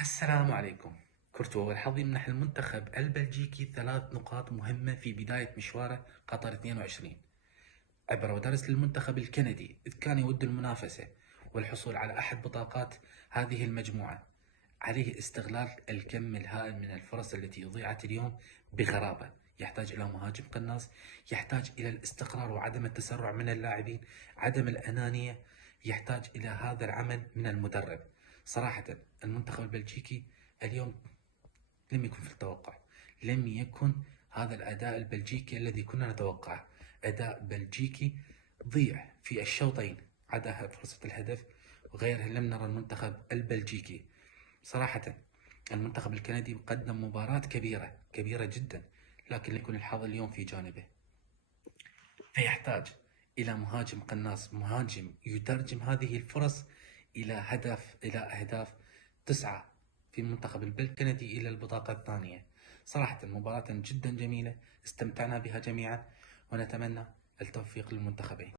السلام عليكم. كورتوا والحظ يمنح المنتخب البلجيكي 3 نقاط مهمة في بداية مشواره قطر 22 عبر ودرس للمنتخب الكندي إذ كان يود المنافسة والحصول على أحد بطاقات هذه المجموعة. عليه استغلال الكم الهائل من الفرص التي ضيعت اليوم بغرابة. يحتاج إلى مهاجم قناص، يحتاج إلى الاستقرار وعدم التسرع من اللاعبين، عدم الأنانية، يحتاج إلى هذا العمل من المدرب. صراحة المنتخب البلجيكي اليوم لم يكن في التوقع، لم يكن هذا الأداء البلجيكي الذي كنا نتوقعه. أداء بلجيكي ضيع في الشوطين، عدا فرصة الهدف وغيرها لم نرى المنتخب البلجيكي. صراحة المنتخب الكندي قدم مباراة كبيرة جدا، لكن لم يكن الحظ اليوم في جانبه. فيحتاج إلى مهاجم قناص، مهاجم يترجم هذه الفرص إلى أهداف تسعى في المنتخب الكندي إلى البطاقة الثانية. صراحة مباراة جدا جميلة، استمتعنا بها جميعا ونتمنى التوفيق للمنتخبين.